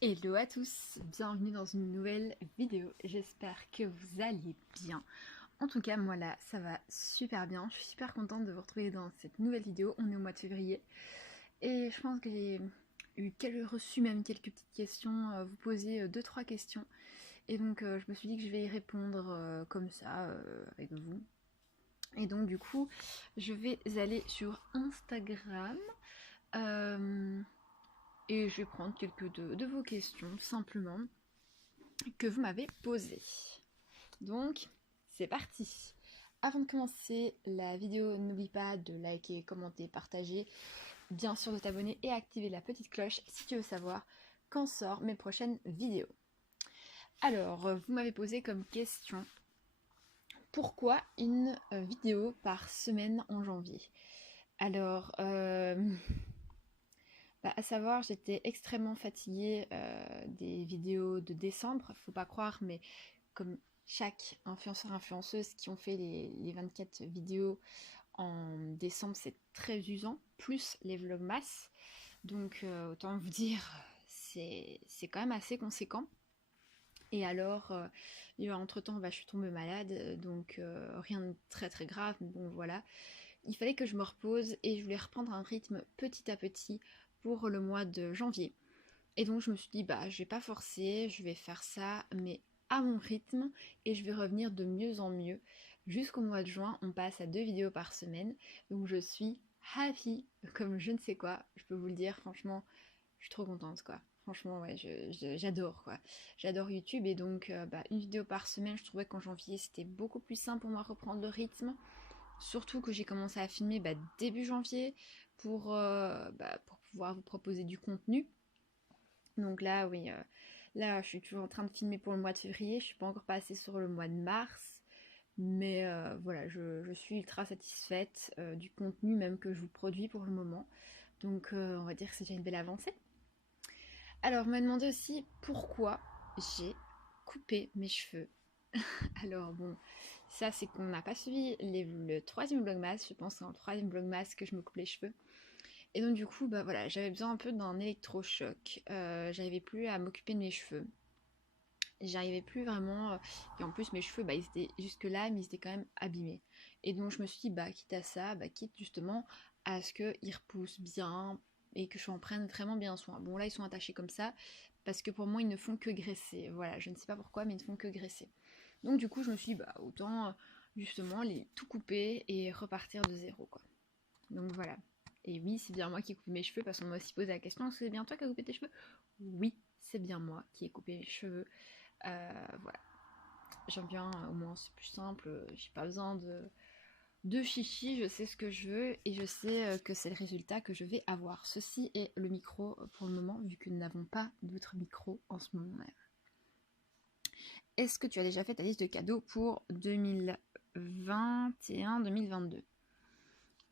Hello à tous, bienvenue dans une nouvelle vidéo, j'espère que vous allez bien. En tout cas moi là ça va super bien, je suis super contente de vous retrouver dans cette nouvelle vidéo, on est au mois de février et je pense que j'ai reçu même quelques petites questions, vous poser deux trois questions et donc je me suis dit que je vais y répondre comme ça avec vous. Et donc du coup je vais aller sur Instagram. euh, et je vais prendre quelques de vos questions simplement que vous m'avez posées. Donc, c'est parti. Avant de commencer la vidéo, n'oublie pas de liker, commenter, partager, bien sûr de t'abonner et activer la petite cloche si tu veux savoir quand sortent mes prochaines vidéos. Alors, vous m'avez posé comme question, pourquoi une vidéo par semaine en janvier? Alors, à savoir, j'étais extrêmement fatiguée des vidéos de décembre, faut pas croire, mais comme chaque influenceur-influenceuse qui ont fait les 24 vidéos en décembre, c'est très usant, plus les vlogmas. Donc autant vous dire, c'est quand même assez conséquent. Et alors, entre-temps, je suis tombée malade, donc rien de très très grave, mais bon voilà. Il fallait que je me repose et je voulais reprendre un rythme petit à petit pour le mois de janvier. Et donc je me suis dit, je vais pas forcer, je vais faire ça, mais à mon rythme, et je vais revenir de mieux en mieux. Jusqu'au mois de juin, on passe à 2 vidéos par semaine, donc je suis happy, comme je ne sais quoi, je peux vous le dire, franchement, je suis trop contente, quoi. Franchement, ouais, j'adore, quoi. J'adore YouTube, et donc une vidéo par semaine, je trouvais qu'en janvier, c'était beaucoup plus simple pour moi de reprendre le rythme. Surtout que j'ai commencé à filmer début janvier pour pouvoir vous proposer du contenu. Donc là, oui, là, je suis toujours en train de filmer pour le mois de février. Je suis pas encore passée sur le mois de mars. Mais voilà, je suis ultra satisfaite du contenu même que je vous produis pour le moment. Donc on va dire que c'est déjà une belle avancée. Alors, on m'a demandé aussi pourquoi j'ai coupé mes cheveux. Alors bon, ça c'est qu'on n'a pas suivi le troisième vlogmas. Je pense que c'est dans le troisième vlogmas que je me coupe les cheveux. Et donc du coup, voilà, j'avais besoin un peu d'un électrochoc. J'arrivais plus à m'occuper de mes cheveux. J'arrivais plus vraiment. Et en plus, mes cheveux, ils étaient jusque-là, mais ils étaient quand même abîmés. Et donc je me suis dit, quitte à ça, quitte justement à ce qu'ils repoussent bien et que je en prenne vraiment bien soin. Bon, là, ils sont attachés comme ça, parce que pour moi, ils ne font que graisser. Voilà, je ne sais pas pourquoi, mais ils ne font que graisser. Donc du coup, je me suis dit, autant justement les tout couper et repartir de zéro, quoi. Donc voilà. Et oui, c'est bien moi qui ai coupé mes cheveux parce qu'on m'a aussi posé la question, est-ce que c'est bien toi qui as coupé tes cheveux? Oui, c'est bien moi qui ai coupé mes cheveux. Voilà. J'aime bien, au moins c'est plus simple, j'ai pas besoin de chichi, je sais ce que je veux et je sais que c'est le résultat que je vais avoir. Ceci est le micro pour le moment, vu que nous n'avons pas d'autres micros en ce moment même. Est-ce que tu as déjà fait ta liste de cadeaux pour 2021-2022?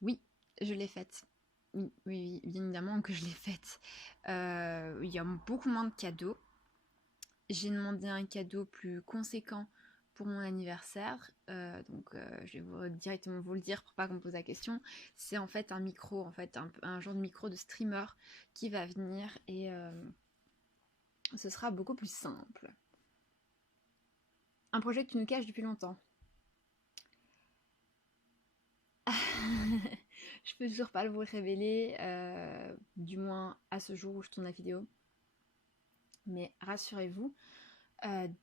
Oui, je l'ai faite. Oui, oui, oui, bien évidemment que je l'ai faite. Il y a beaucoup moins de cadeaux. J'ai demandé un cadeau plus conséquent pour mon anniversaire. Je vais directement vous le dire pour pas qu'on me pose la question. C'est en fait un micro, en fait, un genre de micro de streamer qui va venir et ce sera beaucoup plus simple. Un projet que tu nous caches depuis longtemps. Je peux toujours pas vous le révéler, du moins à ce jour où je tourne la vidéo. Mais rassurez-vous,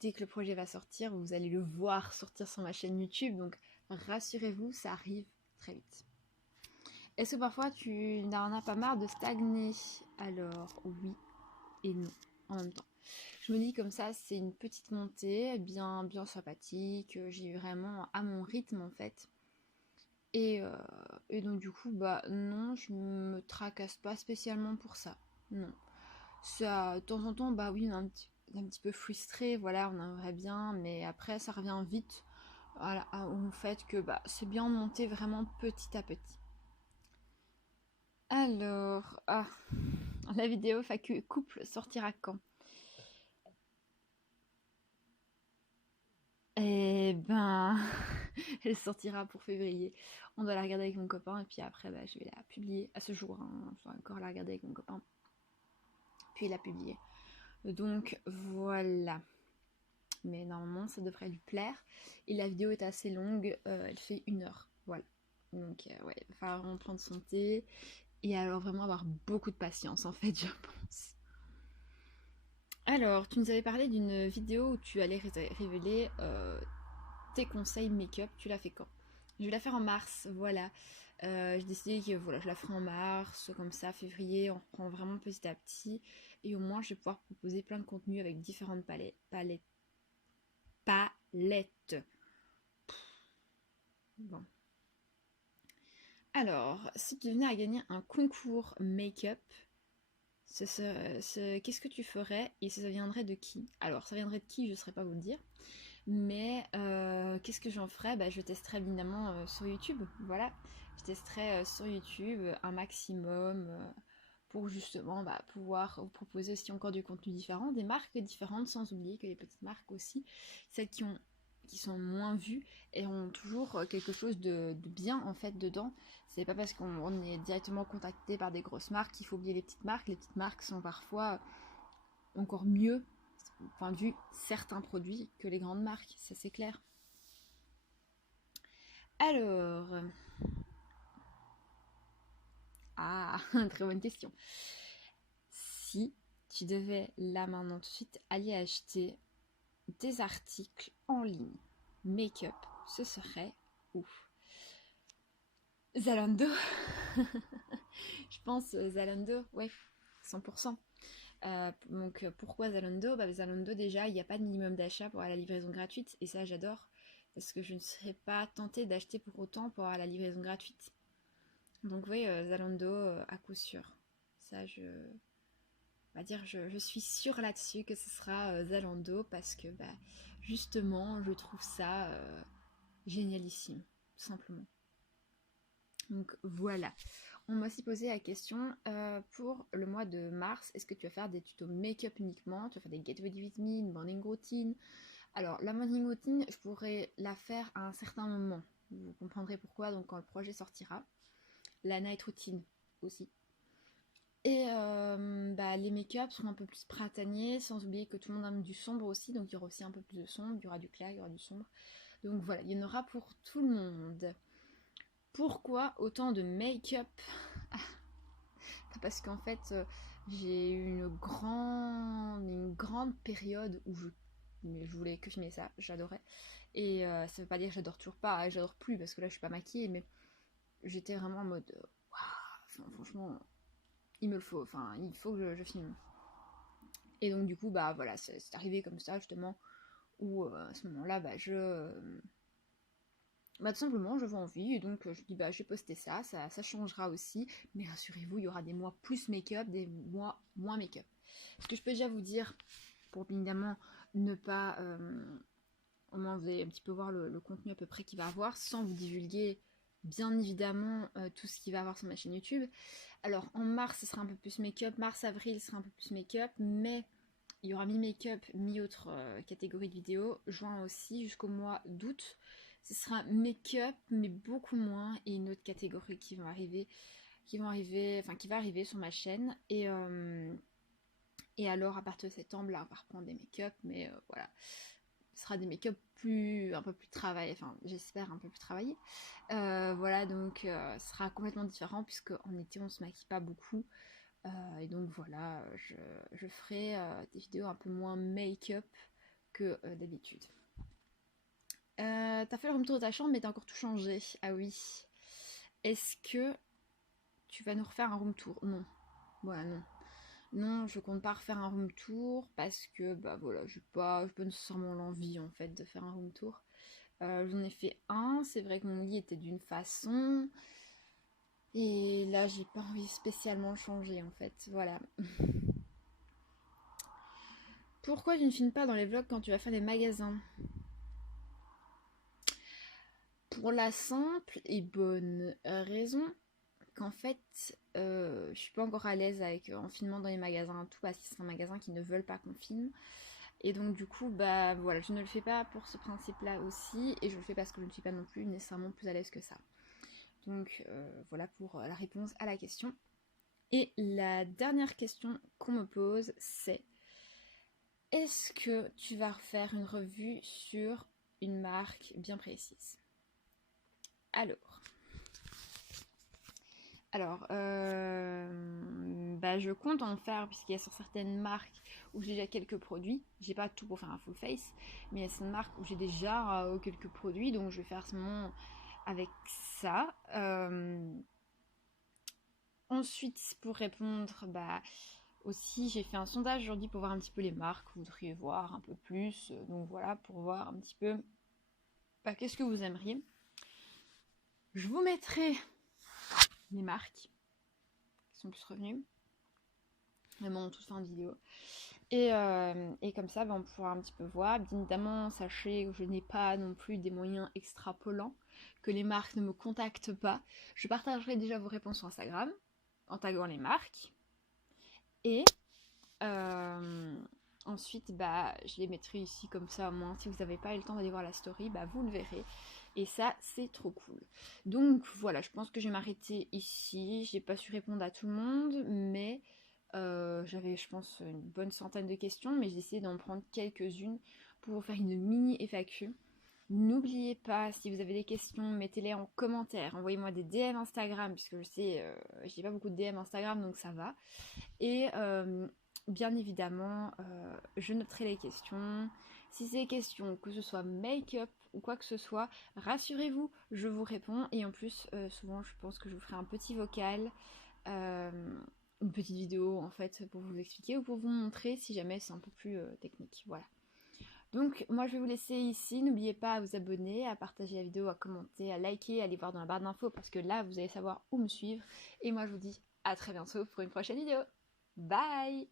dès que le projet va sortir, vous allez le voir sortir sur ma chaîne YouTube. Donc rassurez-vous, ça arrive très vite. Est-ce que parfois tu n'en as pas marre de stagner? Alors oui et non en même temps. Je me dis comme ça, c'est une petite montée, bien sympathique. J'y vais vraiment à mon rythme en fait. Et donc du coup, non, je me tracasse pas spécialement pour ça. Non. Ça, de temps en temps, oui, on est un petit peu frustré, voilà, on aimerait bien, mais après, ça revient vite voilà, au fait que c'est bien de monter vraiment petit à petit. Alors, la vidéo Facu couple sortira quand? Eh ben, elle sortira pour février. On doit la regarder avec mon copain et puis après, je vais la publier à ce jour. Hein. Je dois encore la regarder avec mon copain, puis la publier. Donc voilà. Mais normalement ça devrait lui plaire. Et la vidéo est assez longue, elle fait 1 heure. Voilà. Donc ouais, il va falloir vraiment prendre son thé. Et alors vraiment avoir beaucoup de patience en fait, je pense. Alors, tu nous avais parlé d'une vidéo où tu allais révéler tes conseils make-up. Tu l'as fait quand? Je vais la faire en mars, voilà. J'ai décidé que voilà, je la ferai en mars, comme ça, février, on reprend vraiment petit à petit. Et au moins, je vais pouvoir proposer plein de contenus avec différentes palettes. Bon. Alors, si tu venais à gagner un concours make-up, qu'est-ce que tu ferais et ça viendrait de qui? Alors, ça viendrait de qui, je ne saurais pas vous le dire. Mais qu'est-ce que j'en ferais? Bah, je testerai évidemment sur YouTube. Voilà, je testerai sur YouTube un maximum pour justement pouvoir vous proposer aussi encore du contenu différent, des marques différentes, sans oublier que les petites marques aussi, celles qui sont moins vues et ont toujours quelque chose de bien en fait dedans. C'est pas parce qu'on est directement contacté par des grosses marques qu'il faut oublier les petites marques. Les petites marques sont parfois encore mieux au point de vue certains produits que les grandes marques, ça c'est clair. Alors, très bonne question. Si tu devais là maintenant tout de suite aller acheter des articles en ligne, make-up, ce serait où? Zalando. Je pense Zalando, ouais, 100%. Donc pourquoi Zalando? Zalando déjà, il n'y a pas de minimum d'achat pour avoir la livraison gratuite et ça j'adore parce que je ne serais pas tentée d'acheter pour autant pour avoir la livraison gratuite. Donc oui, Zalando à coup sûr. Ça on va dire je suis sûre là-dessus que ce sera Zalando parce que justement je trouve ça génialissime, tout simplement. Donc voilà. On m'a aussi posé la question pour le mois de mars, est-ce que tu vas faire des tutos make-up uniquement? Tu vas faire des get ready with me, une morning routine? Alors la morning routine, je pourrais la faire à un certain moment. Vous comprendrez pourquoi donc quand le projet sortira. La night routine aussi. Et les make-up seront un peu plus printaniers, sans oublier que tout le monde aime du sombre aussi, donc il y aura aussi un peu plus de sombre, il y aura du clair, il y aura du sombre. Donc voilà, il y en aura pour tout le monde. Pourquoi autant de make-up? Parce qu'en fait, j'ai eu une grande période où je voulais que filmer ça, j'adorais. Et ça veut pas dire que j'adore toujours pas, hein, j'adore plus parce que là je suis pas maquillée, mais j'étais vraiment en mode waouh, franchement, il me le faut, enfin, il faut que je filme. Et donc, du coup, voilà, c'est arrivé comme ça, justement, où à ce moment-là, tout simplement, j'avais envie, et donc je dis, je vais poster ça changera aussi, mais rassurez-vous, il y aura des mois plus make-up, des mois moins make-up. Ce que je peux déjà vous dire, pour évidemment ne pas. Au moins, vous allez un petit peu voir le contenu à peu près qu'il va avoir, sans vous divulguer, bien évidemment, tout ce qu'il va avoir sur ma chaîne YouTube. Alors, en mars, ce sera un peu plus make-up, mars-avril, ce sera un peu plus make-up, mais il y aura mi-make-up, mi-autre catégorie de vidéos. Juin aussi, jusqu'au mois d'août. Ce sera make-up, mais beaucoup moins. Et une autre catégorie qui va arriver sur ma chaîne. Et alors, à partir de septembre, là, on va reprendre des make-up. Mais voilà, ce sera des make-up un peu plus travaillés. Enfin, j'espère un peu plus travaillés. Voilà, donc ce sera complètement différent, puisque en été, on se maquille pas beaucoup. Et donc voilà, je ferai des vidéos un peu moins make-up que d'habitude. T'as fait le room tour de ta chambre mais t'as encore tout changé. Ah oui. Est-ce que tu vas nous refaire un room tour? Non. Voilà, non. Non, je compte pas refaire un room tour parce que voilà, j'ai pas nécessairement l'envie en fait de faire un room tour. J'en ai fait un, c'est vrai que mon lit était d'une façon. Et là, j'ai pas envie spécialement changer en fait. Voilà. Pourquoi tu ne filmes pas dans les vlogs quand tu vas faire des magasins? Pour la simple et bonne raison qu'en fait, je suis pas encore à l'aise avec en filmant dans les magasins tout parce que c'est un magasin qui ne veulent pas qu'on filme. Et donc du coup, voilà, je ne le fais pas pour ce principe-là aussi, et je le fais parce que je ne suis pas non plus nécessairement plus à l'aise que ça. Donc voilà pour la réponse à la question. Et la dernière question qu'on me pose, c'est est-ce que tu vas refaire une revue sur une marque bien précise? Alors, je compte en faire puisqu'il y a sur certaines marques où j'ai déjà quelques produits. J'ai pas tout pour faire un full face, mais il y a certaines marques où j'ai déjà quelques produits, donc je vais faire seulement avec ça. Ensuite, pour répondre, aussi j'ai fait un sondage aujourd'hui pour voir un petit peu les marques que vous voudriez voir un peu plus. Donc voilà, pour voir un petit peu qu'est-ce que vous aimeriez. Je vous mettrai les marques qui sont plus revenues. Vraiment en toute fin de vidéo. Et comme ça, on pourra un petit peu voir. Bien évidemment, sachez que je n'ai pas non plus des moyens extrapolants, que les marques ne me contactent pas. Je partagerai déjà vos réponses sur Instagram, en taguant les marques. Et ensuite, je les mettrai ici comme ça, au moins, si vous n'avez pas eu le temps d'aller voir la story, vous le verrez. Et ça, c'est trop cool. Donc voilà, je pense que je vais m'arrêter ici. J'ai pas su répondre à tout le monde, mais j'avais, je pense, une bonne centaine de questions, mais j'ai essayé d'en prendre quelques-unes pour vous faire une mini FAQ. N'oubliez pas, si vous avez des questions, mettez-les en commentaire. Envoyez-moi des DM Instagram, puisque je sais, j'ai pas beaucoup de DM Instagram, donc ça va. Et bien évidemment, je noterai les questions. Si c'est des questions, que ce soit make-up ou quoi que ce soit, rassurez-vous, je vous réponds. Et en plus, souvent, je pense que je vous ferai un petit vocal, une petite vidéo en fait, pour vous expliquer ou pour vous montrer si jamais c'est un peu plus technique. Voilà. Donc, moi, je vais vous laisser ici. N'oubliez pas à vous abonner, à partager la vidéo, à commenter, à liker, à aller voir dans la barre d'infos parce que là, vous allez savoir où me suivre. Et moi, je vous dis à très bientôt pour une prochaine vidéo. Bye!